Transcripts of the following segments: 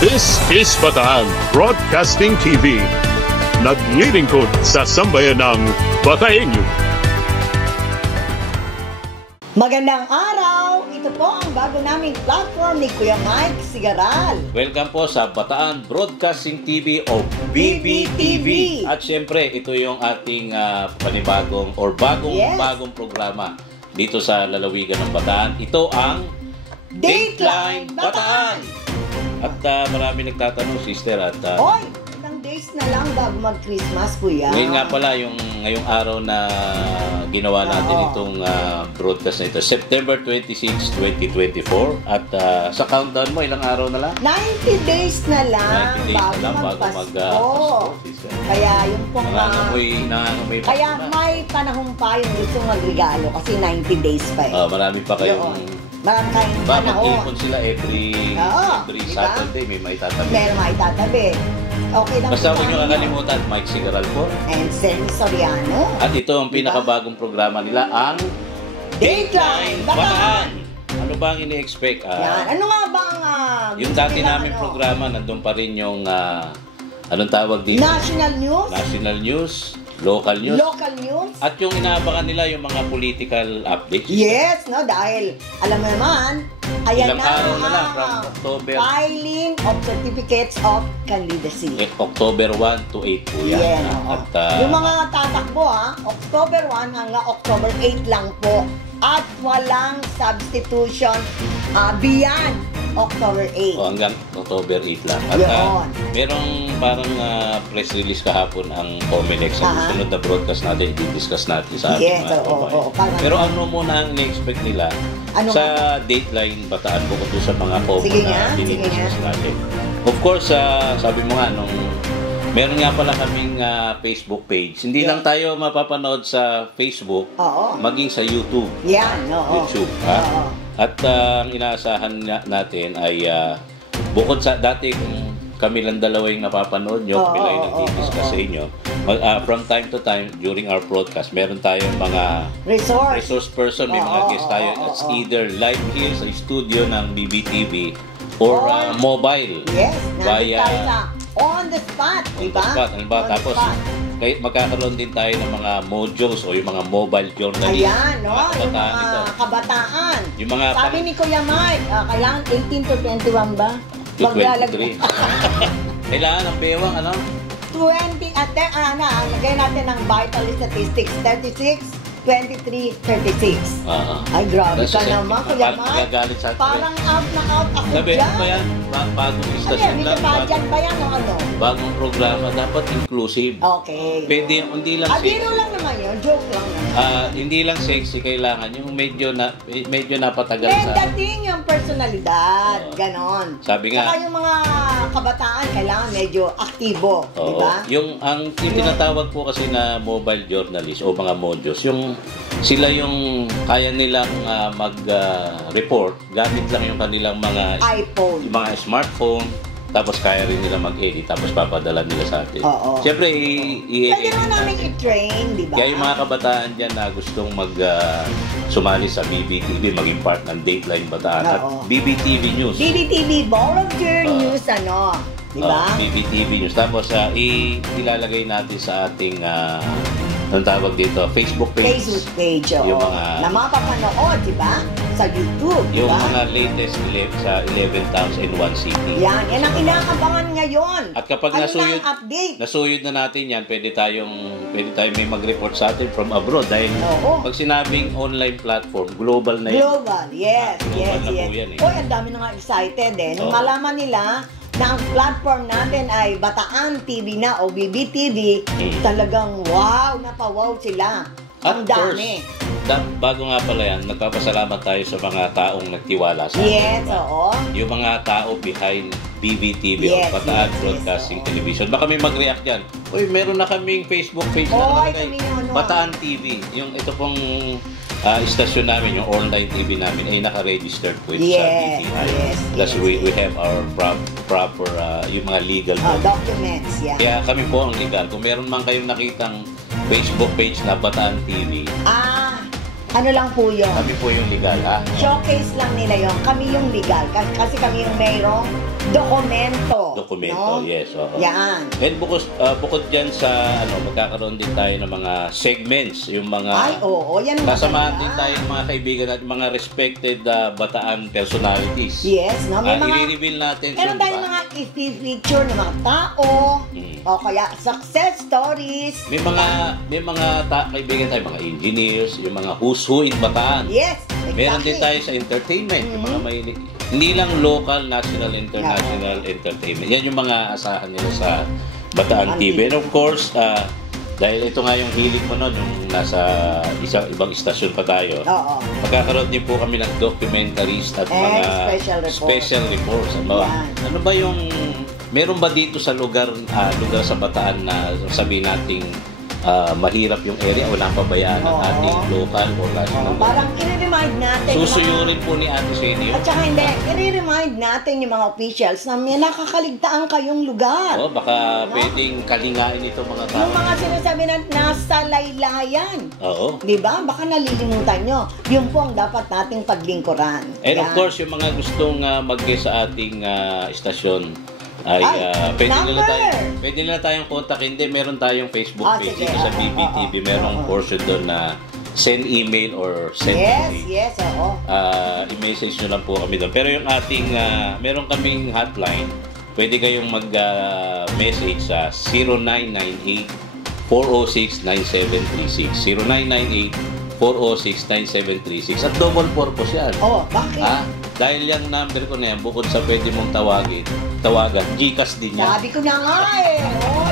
This is Bataan Broadcasting TV. Naglilingkod sa sambayan ng Bataenyo. Magandang araw! Ito po ang bago naming platform ni Kuya Mike Sigaral. Welcome po sa Bataan Broadcasting TV o BBTV. At syempre, ito yung ating panibagong or bagong programa dito sa lalawigan ng Bataan. Ito ang Dateline Bataan! At marami nagtatanong, sister, at Oy! Ilang days na lang bago mag-Christmas, Kuya. ngayon nga pala, ngayong araw na ginawa natin itong broadcast na ito, September 26, 2024. At sa countdown mo, ilang araw na lang? 90 days na lang 90 days na lang bago mag-Pasko. Kaya yung pong... nangangamoy pa. Kaya may panahon pa yung gusto magregalo kasi 90 days pa eh. Marami pa kayong... Marami kayong panahon. Mag-ipon sila every diba? Saturday, may maitatabi. Meron maitatabi. Okay lang. Basta huwag nyo kakalimutan, Mike Sigaral po. And Sammy Soriano. At ito ang pinakabagong programa nila, ang Dateline Bataan. Ano ba ang ini-expect? Yan. Ano nga ba ang... yung dati namin programa, nandun pa rin yung... anong tawag dito? National News. National News. Local news. Local news. At yung inaabangan nila yung mga political updates. Yes, no, dahil alam mo naman, ayan ilang na araw na lang, from ang October. filing of certificates of candidacy. October 1 to 8 po yan. Yan, At, yung mga tatakbo October 1 hanggang October 8 lang po. At walang substitution beyond October 8. hanggang October 8 lang. At merong parang press release kahapon ang COMELEC sa susunod na broadcast natin, i-discuss natin sa ating mga kabayan. Pero ano muna ang i-expect nila sa Dateline Bataan bukod sa mga common na dinidiscuss natin? Of course, sabi mo nga, meron nga pala kaming Facebook page. Hindi lang tayo mapapanood sa Facebook, maging sa YouTube. YouTube. At ang inaasahan natin ay bukod sa dati kung kami lang dalawa yung napapanood nyo, kami lang yung nag-discuss sa inyo, from time to time during our broadcast, meron tayong mga resource person, may mga guest tayo. It's either live here sa studio ng BBTV or mobile. Yes, via on the spot, diba? Tapos, magkakaroon din tayo ng mga mojos o yung mga mobile journalists. Ayan, yung mga kabataan. Sabi ni Kuya Mike, kailangan 18 to 21 ba? To 23. Kailangan ng bewang, 20, lagay natin ng vital statistics, 36, 23, 36. Ay, grabe ka naman, Kuya Mike. Parang out na out ako dyan. Sabi, ba yan? Bagong istasyon lang. Dyan ba yan o ano? Bagong programa. Dapat inclusive. Okay. Pwede, hindi lang sexy. Biro lang naman yun. Joke lang naman. Hindi lang sexy. Kailangan yung medyo napatagal sa... dating yung personalidad. Ganon. Sabi nga... Saka yung mga kabataan, kailangan medyo aktibo. Diba? Yung tinatawag po kasi na mobile journalist o mga mojos, sila yung kaya nilang mag-report gamit lang yung kanilang mga iPhone, yung mga smartphone, tapos kaya rin nila mag-edit, tapos papadala nila sa atin. Siyempre, pwede mo namin i-train, di ba? Kaya yung mga kabataan dyan na gustong sumali sa BBTV, maging part ng Dateline Bataan at BBTV News. BBTV, Volunteer News, di ba? BBTV News. Tapos, ilalagay natin sa ating anong tawag dito? Facebook page. Facebook page, yung mga... na mapapanood, di ba? Sa YouTube, di ba? Yung mga latest sa 11 towns in one city. Yan ang inaabangan ngayon. At kapag nasuyod na natin yan, pwede tayong may mag-report sa atin from abroad. Dahil pag sinabing online platform, global na yun. Global, yes. Oy, ang dami na nga excited Nung malaman nila na ang platform natin ay Bataan TV na o BBTV, talagang napawaw sila. Ang dami. Bago nga pala yan, nagpapasalamat tayo sa mga taong nagtiwala sa atin. Yes, yung mga tao behind BBTV o Bataan Broadcasting Television. Baka may mag-react yan. Uy, meron na kaming Facebook page na nakalagay. Bataan TV. Yung ito pong istasyon namin, yung online TV namin, ay naka-registered po ito sa BPI. Plus we have our proper yung mga legal documents. Kaya kami po ang legal. Kung meron man kayong nakitang Facebook page na Bataan TV, Ano lang po yun? Kami po yung legal, ha? Showcase lang nila yun. Kami yung legal. Kasi kami yung mayroong dokumento. Dokumento, no? Yes. Yan. And bukod dyan sa, magkakaroon din tayo ng mga segments, yung mga... Ay, oo. Yan ang kasamahan din tayo ng mga kaibigan at mga respected Bataan personalities. Yes, no? May mga... I-reveal natin. Meron tayong mga i-feature ng mga tao, o kaya success stories. May mga kaibigan tayo, mga engineers, yung mga who's who in Bataan. Yes, exactly. Meron din tayo sa entertainment, yung mga mahilig. Hindi lang local, national, international entertainment. Yan yung mga asahan nila sa Bataan TV. And of course, dahil ito nga yung hilig mo nun, yung nasa ibang istasyon pa tayo, magkakaroon din po kami ng documentaries at mga special reports. Ano ba yung, meron ba dito sa lugar sa Bataan na sabihin nating mahirap yung area, walang pabayaan ng ating local or national. Parang i-remind natin. Susuyurin po ni Ate Senio. At saka hindi, i-remind natin yung mga officials na may nakakaligtaan kayong lugar. Baka pwedeng kalingain ito mga tao. Yung mga sinasabi na nasa laylayan. Oo. Diba? Baka nalilimutan nyo. Yun po ang dapat nating paglingkuran. And of course, yung mga gustong mag-guest sa ating istasyon, ay pwede nila tayong kontakin. Hindi, meron tayong Facebook page dito sa BBTV. Merong portion doon na send email or send Yes, oo. I-message nyo lang po kami doon. Pero yung ating, meron kaming hotline. Pwede kayong mag-message sa 0998-406-9736. 0998-406-9736. At double purpose yan. Bakit? Dahil yung number ko na yan, bukod sa pwede mong tawagan, GCash din yan. Sabi ko na nga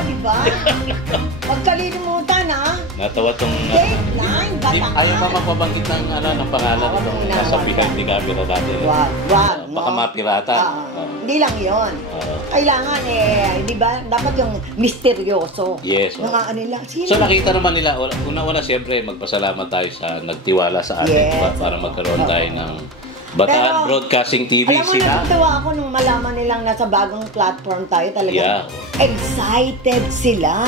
diba? Pagkalilimutan, Natawa tong... Dateline, Bataan. Ayaw pa magpabanggit ng pangalan itong nasa behind the camera natin. Baka mapirata. Hindi lang yun. Kailangan di ba? Dapat yung misteryoso. Yes. Mga nila. So nakita naman nila, una-una siyempre magpasalamat tayo sa nagtiwala sa atin, diba? Para magkaroon tayo ng Bataan Broadcasting TV. Alam mo, natutuwa ako nung malaman nilang nasa bagong platform tayo. Talagang excited sila.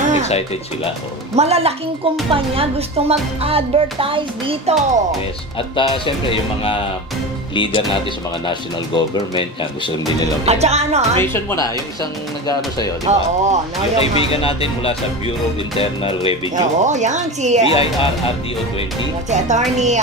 Malalaking kumpanya gustong mag-advertise dito. Yes. At siyempre, yung mga leader natin sa mga national government, gusto din nila. At saka mention mo na, yung isang nag-ano sa'yo, di ba? Yung kaibigan natin mula sa Bureau of Internal Revenue. Yan. Si BIR-RDO 20. Si Attorney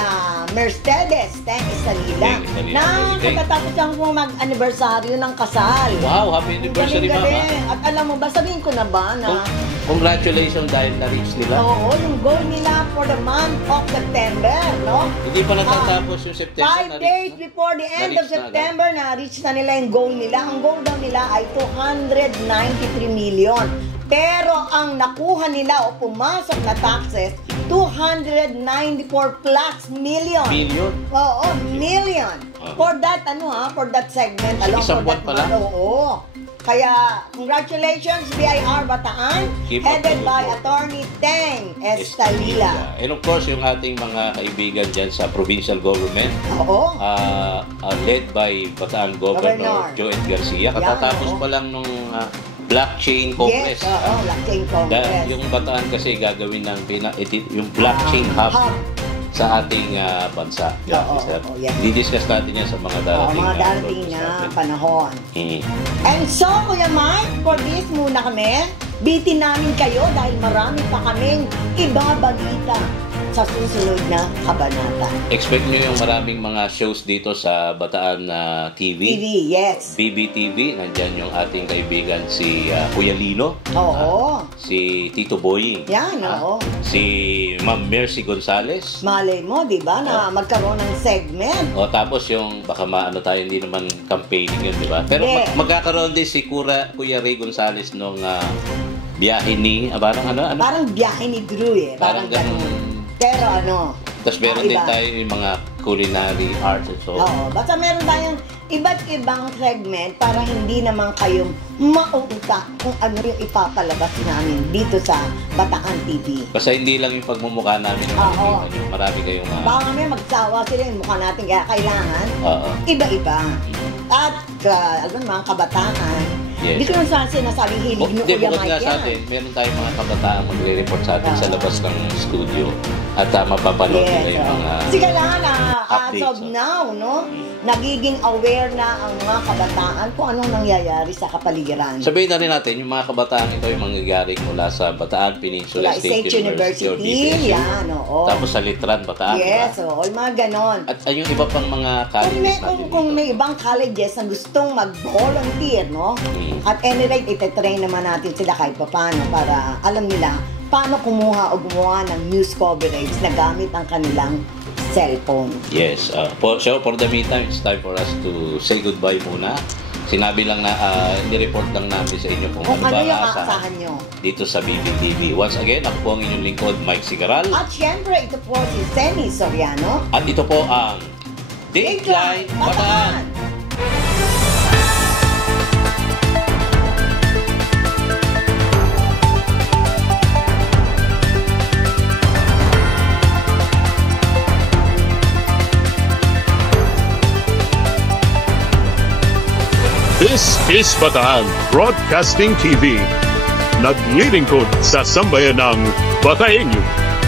Mercedes Teng Esalila. Na katatapos lang po mag-anibersaryo ng kasal. Wow, happy anniversary, Mama. At alam mo ba, sabihin ko na ba na congratulations dahil na-reach nila. Yung goal nila for the month of September, no? Hindi pa natatapos yung September. 5 days before the end of September, na-reach na nila yung goal nila. Ang goal daw nila ay 293 million. Pero ang nakuha nila o pumasok na taxes, 294 plus million. Million? Oo, million. For that, for that segment. Isang buwan pala? Oo. Kaya, congratulations, BIR Bataan, headed by Attorney Teng Esalila. And of course, yung ating mga kaibigan dyan sa provincial government, led by Bataan Governor Joel Garcia. Katatapos pa lang nung Blockchain Congress. Yes, Blockchain Congress. Yung Bataan kasi gagawin ng yung Blockchain Hub sa ating bansa. Didiscuss natin yan sa mga darating na panahon. And so, Kuya Mike, for this muna kami. Bitin namin kayo dahil marami pa kaming ibabalita sa susunod na kabanata. Expect nyo yung maraming mga shows dito sa Bataan TV. Yes. BBTV. Nandyan yung ating kaibigan si Kuya Lino. Si Tito Boying. Yan, Si Ma'am Mercy Gonzales. Malay mo, di ba, na magkaroon ng segment. Tapos yung, baka maano tayo, hindi naman campaigning yun, di ba? Pero magkakaroon din si Kuya Ray Gonzales nung biyahe ni, parang Parang biyahe ni Drew Parang ganun. Pero tapos meron din tayo yung mga culinary arts and so. Basta meron tayong iba't ibang segment para hindi naman kayong mauuta kung ano yung ipapalabas namin dito sa Bataan TV. Kasi hindi lang yung pagmumukha namin. Marami kayong baka kami magsawa sila yung mukha natin, kaya kailangan iba-iba. At mga kabataan, Hindi ko lang sinasabing hilig nyo Kuya Mike yan. Sa atin, meron tayong mga kabataan magre-report sa atin sa labas ng studio at mapapanood nila yung mga sige lang as of now, no? Nagiging aware na ang mga kabataan kung anong nangyayari sa kapaligiran. Sabihin na rin natin, yung mga kabataan ito yung mangyayari mula sa Bataan Peninsula State University. Yan, oo. Tapos sa Litran, Bataan. Yes, oo. Yung mga ganon. At yung iba pang mga colleges natin kung may ibang colleges na gustong mag-volunteer, no? At any rate, itetrain naman natin sila kahit paano para alam nila paano kumuha o gumawa ng news coverage na gamit ang kanilang cellphone. Yes. For the meantime, it's time for us to say goodbye muna. Sinabi lang na ni-report lang namin sa inyo kung ano ba ang aasahan nyo dito sa BBTV. Once again, ako po ang inyong lingkod, Mike Sigaral. At syempre, ito po si Senny Soriano. At ito po ang Dateline Bataan. This is Bataan Broadcasting TV. Naglilingkod sa sambayanang Bataenyo.